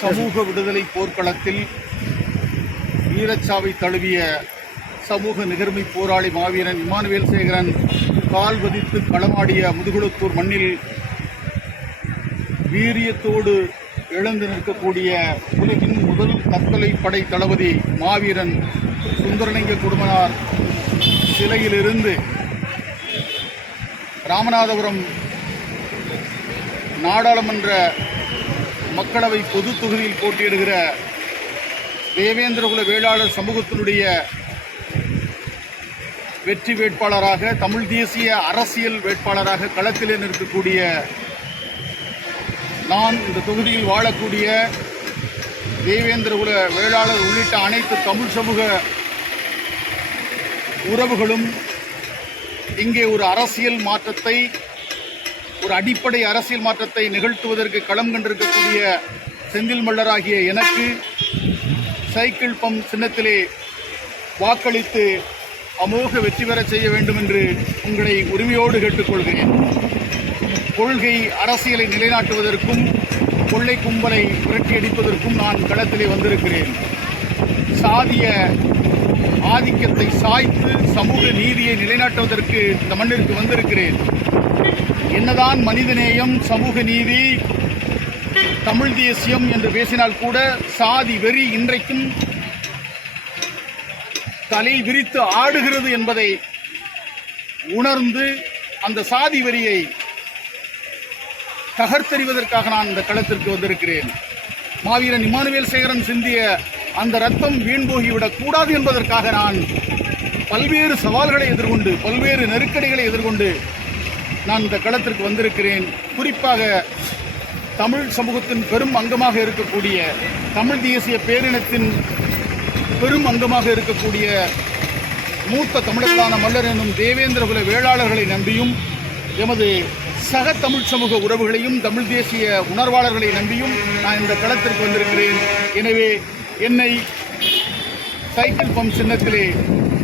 சமூக விடுதலை போர்க்களத்தில் வீரச்சாவை தழுவிய சமூக நிகர்மை போராளி மாவீரன் இமானுவேல் சேகரன் கால் வதித்து களமாடிய முதுகுளத்தூர் மண்ணில் வீரியத்தோடு எழுந்து நிற்கக்கூடிய உலகின் முதல் தற்கொலை படை தளபதி மாவீரன் சுந்தரலிங்க குடும்பனார் சிலையிலிருந்து ராமநாதபுரம் நாடாளுமன்ற மக்களவை பொது தொகுதியில் போட்டியிடுகிற தேவேந்திரகுல வேளாளர் சமூகத்தினுடைய வெற்றி வேட்பாளராக தமிழ் தேசிய அரசியல் வேட்பாளராக களத்திலே நிற்கக்கூடிய நான் இந்த தொகுதியில் வாழக்கூடிய தேவேந்திரகுல வேளாளர் உள்ளிட்ட அனைத்து தமிழ் சமூக உறவுகளும் இங்கே ஒரு அரசியல் மாற்றத்தை ஒரு அடிப்படை அரசியல் மாற்றத்தை நிகழ்த்துவதற்கு களம் கண்டிருக்கக்கூடிய செந்தில் மல்லராகிய எனக்கு சைக்கிள் பம்ப் சின்னத்திலே வாக்களித்து அமோக வெற்றி பெறச் செய்ய வேண்டும் என்று உங்களை உரிமையோடு கேட்டுக்கொள்கிறேன். கொள்கை அரசியலை நிலைநாட்டுவதற்கும் கொள்ளை கும்பலை விரட்டியடிப்பதற்கும் நான் களத்திலே வந்திருக்கிறேன். சாதிய ஆதிக்கத்தை சாய்த்து சமூக நீதியை நிலைநாட்டுவதற்கு இந்த மண்ணிற்கு வந்திருக்கிறேன். என்னதான் மனிதநேயம் சமூக நீதி தமிழ் தேசியம் என்று பேசினால் கூட சாதி வெறி இன்றைக்கும் தலை விரித்து ஆடுகிறது என்பதை உணர்ந்து அந்த சாதி வெறியை தகர்த்தெறிவதற்காக நான் இந்த களத்திற்கு வந்திருக்கிறேன். மாவீரன் இமானுவேல் சேகரன் சிந்திய அந்த ரத்தம் வீண் போகிவிடக் கூடாது என்பதற்காக நான் பல்வேறு சவால்களை எதிர்கொண்டு பல்வேறு நெருக்கடிகளை எதிர்கொண்டு நான் இந்த களத்திற்கு வந்திருக்கிறேன். குறிப்பாக தமிழ் சமூகத்தின் பெரும் அங்கமாக இருக்கக்கூடிய தமிழ் தேசிய பேரினத்தின் பெரும் அங்கமாக இருக்கக்கூடிய மூத்த தமிழர்களான மல்லர் என்னும் தேவேந்திரகுல வேளாளர்களை நம்பியும் எமது சக தமிழ் சமூக உறவுகளையும் தமிழ் தேசிய உணர்வாளர்களை நம்பியும் நான் இந்த களத்திற்கு வந்திருக்கிறேன். எனவே என்னை சைக்கிள் பம்ப் சின்னத்திலே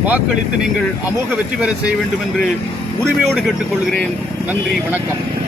வாக்களித்து நீங்கள் அமோக வெற்றி பெற செய்ய வேண்டும் என்று உரிமையோடு கேட்டுக்கொள்கிறேன். நன்றி வணக்கம்.